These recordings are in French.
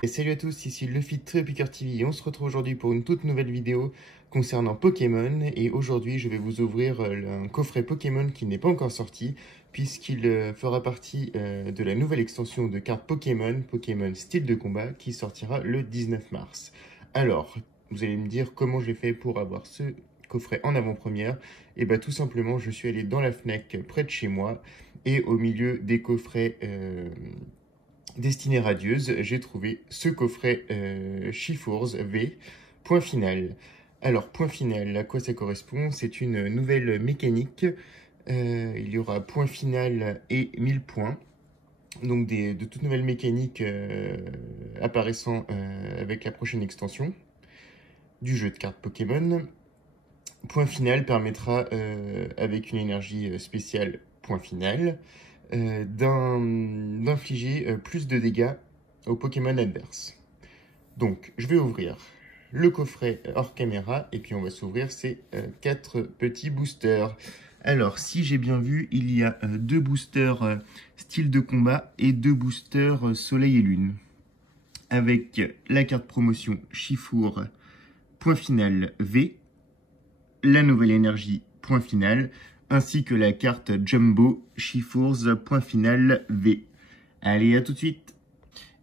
Et salut à tous, ici Luffy de Treepicker TV et on se retrouve aujourd'hui pour une toute nouvelle vidéo concernant Pokémon. Et aujourd'hui, je vais vous ouvrir un coffret Pokémon qui n'est pas encore sorti, puisqu'il fera partie de la nouvelle extension de cartes Pokémon, Pokémon Style de Combat, qui sortira le 19 mars. Alors, vous allez me dire comment j'ai fait pour avoir ce coffret en avant-première. Et bien tout simplement, je suis allé dans la Fnac près de chez moi, et au milieu des coffrets Destinée radieuse, j'ai trouvé ce coffret Chifours V, point final. Alors, point final, à quoi ça correspond? C'est une nouvelle mécanique. Il y aura point final et 1000 points. Donc, de toutes nouvelles mécaniques apparaissant avec la prochaine extension du jeu de cartes Pokémon. Point final permettra, avec une énergie spéciale point final, d'infliger plus de dégâts aux Pokémon adverses. Donc, je vais ouvrir le coffret hors caméra et puis on va s'ouvrir ces 4 petits boosters. Alors, si j'ai bien vu, il y a 2 boosters style de combat et 2 boosters soleil et lune. Avec la carte promotion Chifour, point final V, la nouvelle énergie, point final, ainsi que la carte Jumbo Chifours, point final V. Allez, à tout de suite.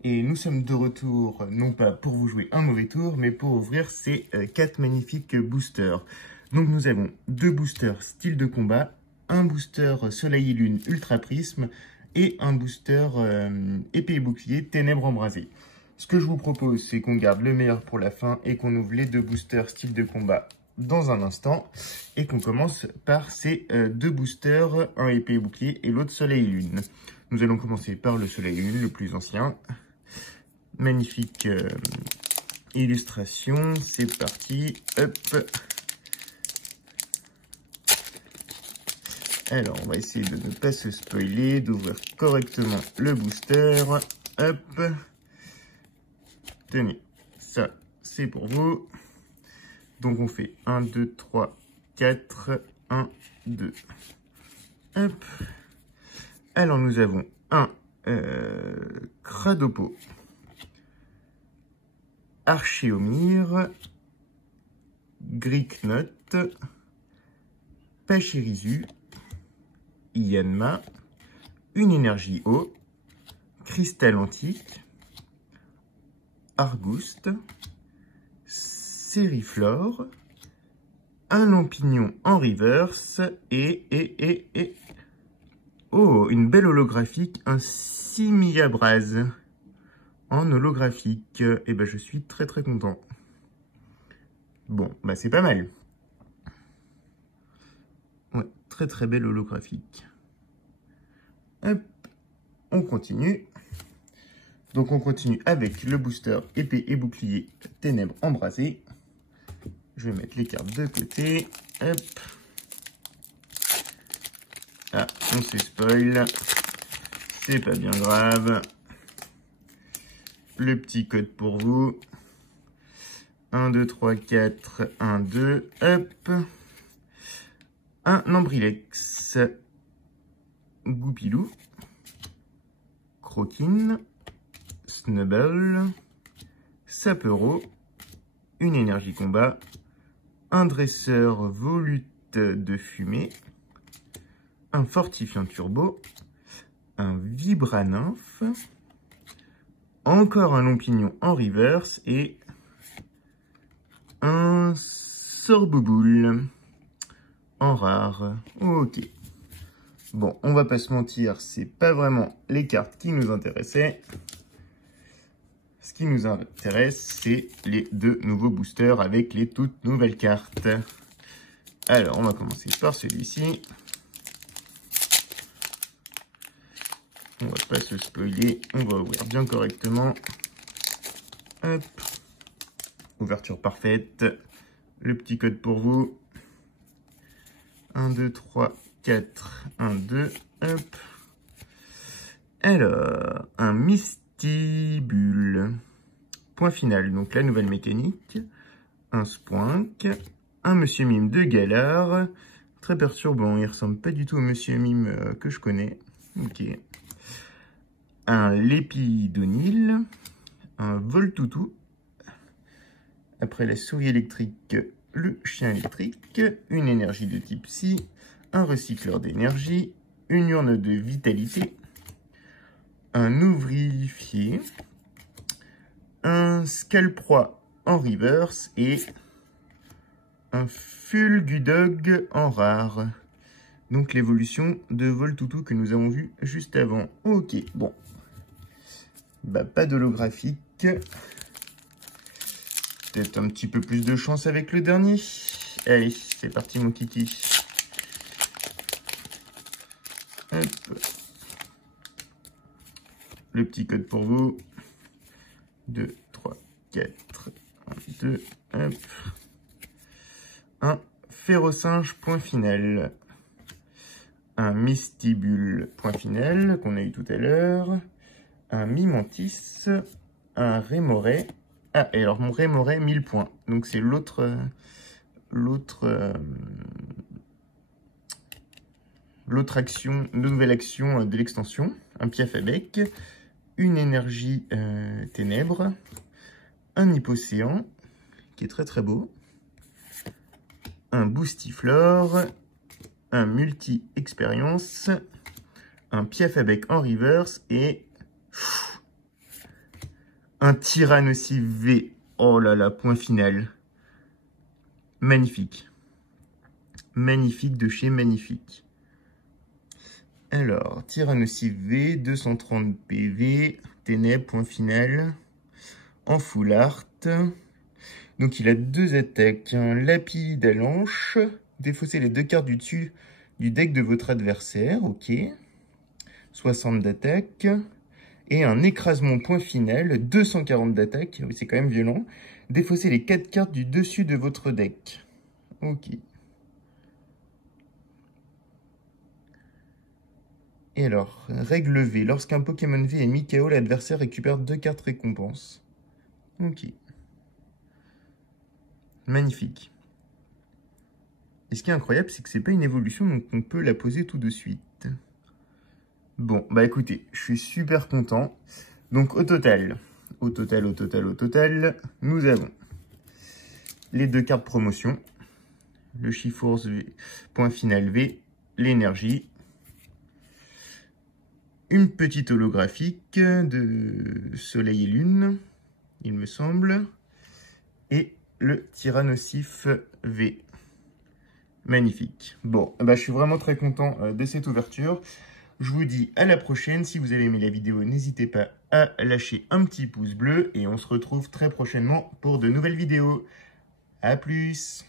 Et nous sommes de retour, non pas pour vous jouer un mauvais tour, mais pour ouvrir ces 4 magnifiques boosters. Donc nous avons 2 boosters style de combat, un booster soleil et lune ultra prisme, et un booster épée et bouclier ténèbres embrasées. Ce que je vous propose, c'est qu'on garde le meilleur pour la fin et qu'on ouvre les 2 boosters style de combat dans un instant, et qu'on commence par ces 2 boosters, un épée et bouclier et l'autre soleil et lune. Nous allons commencer par le soleil et lune, le plus ancien. Magnifique illustration, c'est parti, hop. Alors, on va essayer de ne pas se spoiler, d'ouvrir correctement le booster, hop. Tenez, ça, c'est pour vous. Donc on fait 1, 2, 3, 4, 1, 2. Hop. Alors nous avons un Cradopo, Archéomir, Gricknot, Pachirisu, Yanma, une énergie eau, Cristal antique, Argouste, Sériflore, un Lampignon en reverse et oh, une belle holographique, un Simiabraz en holographique. Et ben je suis très content. Bon, bah c'est pas mal. Ouais, très belle holographique. Hop, on continue. Donc on continue avec le booster épée et bouclier ténèbres embrasées. Je vais mettre les cartes de côté. Hop. Ah, on s'est spoil. C'est pas bien grave. Le petit code pour vous. 1, 2, 3, 4, 1, 2. Hop. Un Ambrilex. Goupilou. Croquine. Snubble. Sapero. Une énergie combat. Un dresseur volute de fumée, un fortifiant turbo, un vibranymphe, encore un Lampignon en reverse et un Sorboboule en rare. Ok. Bon, on va pas se mentir, c'est pas vraiment les cartes qui nous intéressaient. Ce qui nous intéresse, c'est les 2 nouveaux boosters avec les toutes nouvelles cartes. Alors, on va commencer par celui-ci. On va pas se spoiler, on va ouvrir bien correctement. Hop. Ouverture parfaite. Le petit code pour vous. 1, 2, 3, 4, 1, 2. Hop. Alors, un Mistibule. Point final, donc la nouvelle mécanique. Un Spoink. Un Monsieur Mime de Galar. Très perturbant, il ressemble pas du tout au Monsieur Mime que je connais. Ok. Un Lépidonil. un Voltoutou. Après la souris électrique, le chien électrique, une énergie de type Psy, un recycleur d'énergie, une urne de vitalité, un ouvrifié, un Scalproie en reverse et un Fulgudog en rare. Donc l'évolution de Voltoutou que nous avons vu juste avant. Ok, bon. Bah, pas d'holographique. Peut-être un petit peu plus de chance avec le dernier. Allez, c'est parti mon kiki. Hop. Le petit code pour vous. 2, 3, 4, 1, 2, hop. Un Férocinge, point final. Un Mystibule, point final, qu'on a eu tout à l'heure. Un Mimantis. Un Rémoret. Ah, et alors mon Rémoret, 1000 points. Donc c'est l'autre action, nouvelle action de l'extension. Un Piafabec. Une énergie ténèbres. Un Hippocéan, qui est très très beau. Un Boostiflore. Un Multi-Expérience. Un Piafabec en reverse. Et un Tyrannosaure V. Oh là là, point final. Magnifique. Magnifique de chez Magnifique. Alors, Tyrannosaure V, 230 PV, Ténèbres, point final, en full art. Donc il a 2 attaques, un Lapide à l'anche, défausser les 2 cartes du dessus du deck de votre adversaire, ok. 60 d'attaque, et un écrasement point final, 240 d'attaque, oui c'est quand même violent, défausser les 4 cartes du dessus de votre deck, ok. Et alors, règle V. Lorsqu'un Pokémon V est mis KO, l'adversaire récupère 2 cartes récompenses. Ok. Magnifique. Et ce qui est incroyable, c'est que c'est pas une évolution, donc on peut la poser tout de suite. Bon, bah écoutez, je suis super content. Donc au total, nous avons les 2 cartes promotion. Le Chiforce V, point final V, l'énergie. Une petite holographique de Soleil et Lune, il me semble. Et le Tyrannosaure V. Magnifique. Bon, bah, je suis vraiment très content de cette ouverture. Je vous dis à la prochaine. Si vous avez aimé la vidéo, n'hésitez pas à lâcher un petit pouce bleu. Et on se retrouve très prochainement pour de nouvelles vidéos. À plus!